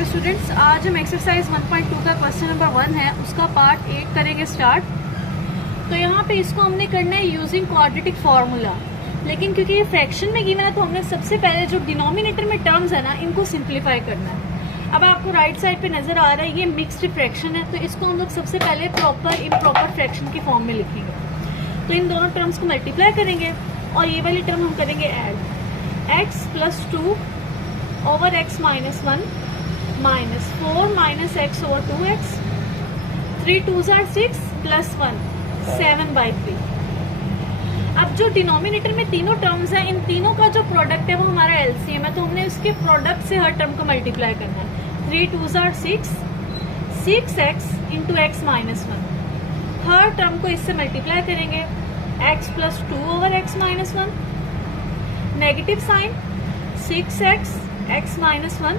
Dear students, आज हम exercise 1.2 का क्वेश्चन नंबर 1 है, उसका पार्ट 8 करेंगे स्टार्ट। तो यहाँ पे इसको हमने करना है यूजिंग क्वाड्रेटिक फार्मूला, लेकिन क्योंकि ये फ्रैक्शन में गिना है तो हमने सबसे पहले जो डिनोमिनेटर में टर्म्स है ना, इनको सिंप्लीफाई करना है। अब आपको राइट साइड पे नजर आ रहा है ये मिक्स्ड फ्रैक्शन है, तो इसको हम लोग सबसे पहले प्रॉपर इम्प्रॉपर फ्रैक्शन की फॉर्म में लिखेंगे। तो इन दोनों टर्म्स को मल्टीप्लाई करेंगे और ये वाली टर्म हम करेंगे add. x + 2 over x - 1 -4 - x over 2x, 3 2s are 6 + 1 7/3। अब जो डिनोमिनेटर में तीनों टर्म्स हैं, इन तीनों का जो प्रोडक्ट है वो हमारा एलसीएम है, तो हमने इसके प्रोडक्ट से हर टर्म को मल्टीप्लाई करना है। 3 2s are 6, 6x × x - 1। Her term को इससे मल्टीप्लाई करेंगे। x + 2 over x - 1, negative sign 6x x - 1।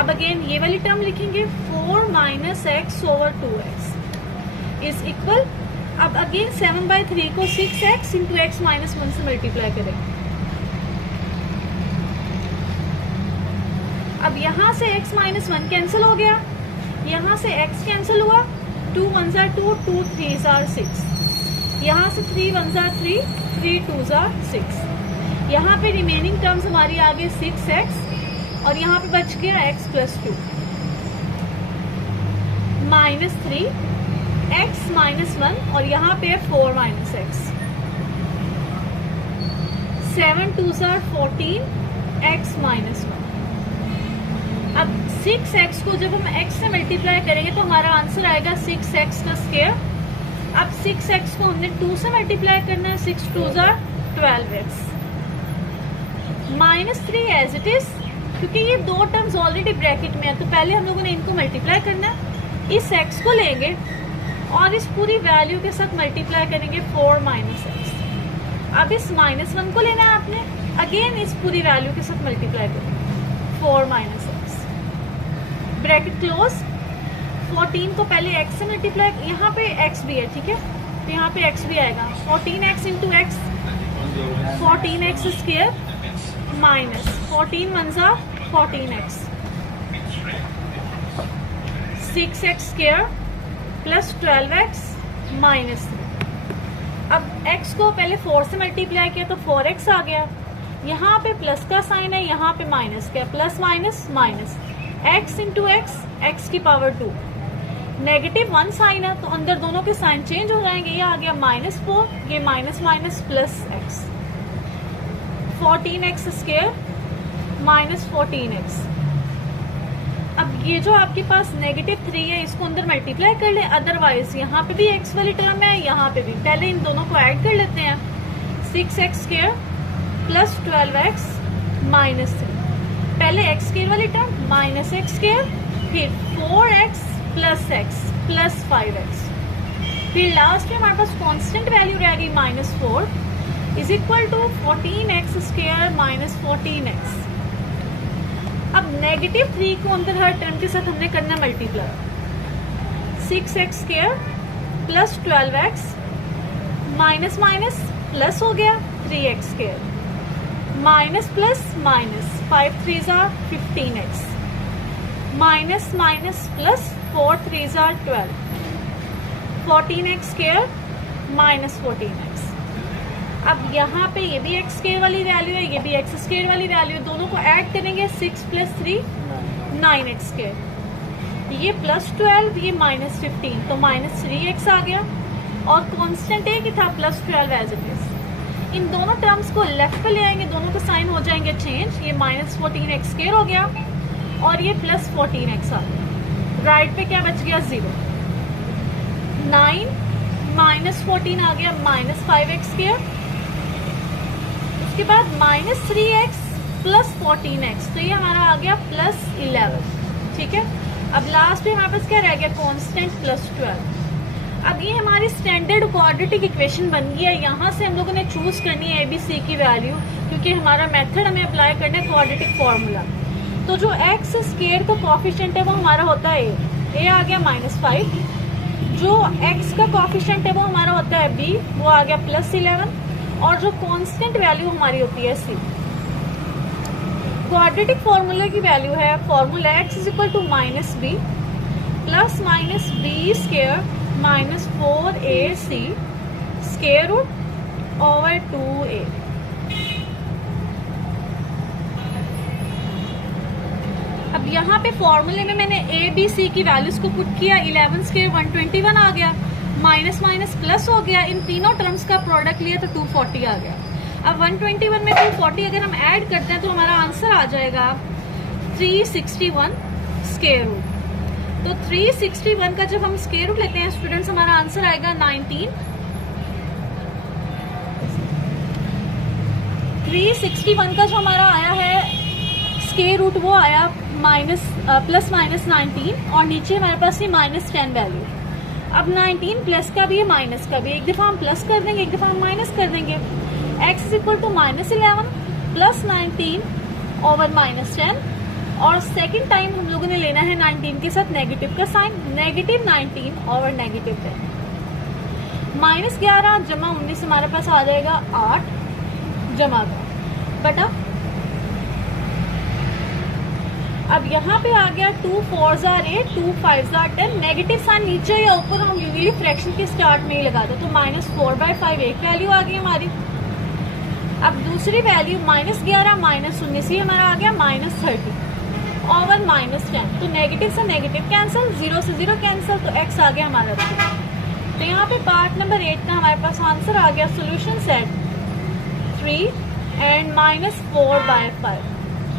अब अगेन ये वाली टर्म लिखेंगे 4 - x over 2x is equal. अब अगेन 7/3 को 6x × x - 1 से मल्टीप्लाई करेंगे। अब यहाँ से x - 1 कैंसिल हो गया, यहाँ से x कैंसिल हुआ, 2 1s are 2, 2 3s are 6, यहाँ से 3 1s are 3, 3 2s are 6। यहाँ पे रिमेनिंग टर्म्स हमारी आ गई 6x और यहाँ पे बच गया x + 2 -3 x - 1 और यहाँ पे 4 - x। 7 2s are 14 x - 1। अब 6x को जब हम x से मल्टीप्लाई करेंगे तो हमारा आंसर आएगा 6x का स्क्वायर। अब 6x को हमने 2 से मल्टीप्लाई करना है, 6 2s are 12x -3 as it is. क्योंकि ये दो टर्म्स ऑलरेडी ब्रैकेट में है तो पहले हम लोगों ने इनको मल्टीप्लाई करना है। इस x को लेंगे और इस पूरी वैल्यू के साथ मल्टीप्लाई करेंगे 4 - x। अब इस -1 को लेना है आपने, अगेन इस पूरी वैल्यू के साथ मल्टीप्लाई करेंगे 4 - x, ब्रैकेट क्लोज। 14 को पहले x से मल्टीप्लाई, यहाँ पे x भी है, ठीक है, तो यहाँ पे x भी आएगा। 14x × x 14x square minus 14 1s are 14x, 6x square plus 12x -3। अब x को पहले 4 से मल्टीप्लाई किया तो 4x आ गया, यहाँ पे प्लस का साइन है, यहाँ पे माइनस का, plus minus minus, x × x x की पावर 2, नेगेटिव 1 साइन है तो अंदर दोनों के साइन चेंज हो जाएंगे। ये आ गया -4, ये minus minus plus x, 14x square -14x। अब ये जो आपके पास -3 है इसको अंदर मल्टीप्लाई कर ले, अदरवाइज यहाँ पे भी x वाली टर्म है, यहाँ पे भी। पहले इन दोनों को ऐड कर लेते हैं। 6x स्क्वायर प्लस 12x -3, पहले x स्क्वायर वाली टर्म -x स्क्वायर, फिर 4x plus x plus 5x, फिर लास्ट में हमारे पास कांस्टेंट वैल्यू रह गई -4 is equal to 14x square -14x। अब -3 को अंदर हर टर्म के साथ हमने करना multiply. 6x square plus 12x minus minus plus हो गया 3x square, minus plus minus 5 3s are 15x, minus minus plus 4 3s are 12, 14x square -14x। अब यहाँ पे ये भी x स्क्वायर वाली वैल्यू है, ये भी x स्क्वायर वाली वैल्यू है, दोनों को ऐड करेंगे 6 + 3 9x स्क्वायर, ये प्लस 12, ये -15 तो -3x आ गया और कांस्टेंट एक ही था +12 एज इट इज। इन दोनों टर्म्स को लेफ्ट पे ले आएंगे, दोनों के साइन हो जाएंगे चेंज, ये -14x स्क्वायर हो गया और ये +14x आ गया। राइट पे क्या बच गया 0, 9 -14 आ गया -5x स्क्वायर, उसके बाद -3x प्लस 14x, तो ये हमारा आ गया +11, ठीक है। अब लास्ट में हमारे पास क्या रह गया, कांस्टेंट +12। अब ये हमारी स्टैंडर्ड क्वाड्रेटिक इक्वेशन बन गई है। यहाँ से हम लोगों ने चूज करनी है ABC की वैल्यू, क्योंकि हमारा मेथड हमें अप्लाई करना है क्वाड्रेटिक फॉर्मूला। तो जो x स्क्वायर का कॉफिशिएंट है वो हमारा होता है a आ गया -5, जो x का कॉफिशिएंट है वो हमारा होता है b, वो आ गया +11, और जो कांस्टेंट वैल्यू हमारी होती है c। क्वाड्रेटिक फॉर्मूले की वैल्यू है, formula x is equal to minus B plus minus B square minus 4ac square root over 2a। अब यहाँ पे फॉर्मूले में मैंने a b c की वैल्यूज को पुट किया, 11 स्क्वायर 121 आ गया, माइनस माइनस प्लस हो गया, इन तीनों टर्म्स का प्रोडक्ट लिया तो 240 आ गया। अब 121 में 240 अगर हम ऐड करते हैं तो हमारा आंसर आ जाएगा 361 स्क्वायर रूट। तो 361 का जब हम स्क्वायर रूट लेते हैं स्टूडेंट्स, हमारा आंसर आएगा 19। 361 का जो हमारा आया है स्क्वायर रूट वो आया प्लस माइनस 19 और नीचे हमारे पास ये -10 वैल्यू। अब 19 प्लस का भी है माइनस का भी, एक दफा हम प्लस कर देंगे एक दफा हम माइनस कर देंगे। x is equal to -11 plus 19 over -10 और सेकेंड टाइम हम लोगों ने लेना है 19 के साथ नेगेटिव का साइन, नेगेटिव 19 ओवर नेगेटिव 10। -11 जमा 19 हमारे पास आ जाएगा 8 जमा का बटा। अब यहाँ पे आ गया 2 4s are 8 2 5s are 10, negative sign नीचे या ऊपर हम यूजुअली फ्रैक्शन के स्टार्ट में ही लगाते, तो -4/5 एक वैल्यू आ गई हमारी। अब दूसरी वैल्यू -11 -19 ये हमारा आ गया -30 ओवर -10, तो नेगेटिव से नेगेटिव कैंसिल, 0 से 0 कैंसिल, तो x आ गया हमारा 2। तो यहाँ पे पार्ट नंबर 8 का हमारे पास आंसर आ गया solution set 3 and -4/5।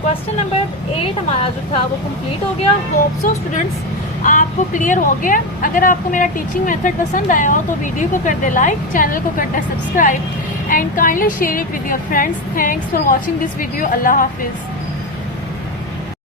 Question number 8 हमारा जो था वो कंप्लीट हो गया। होप सो स्टूडेंट्स आपको क्लियर हो गया। अगर आपको मेरा टीचिंग मेथड पसंद आया हो तो वीडियो को कर दे लाइक, चैनल को कर दे subscribe and kindly share it with your friends. Thanks for watching this video. अल्लाह हाफिज़।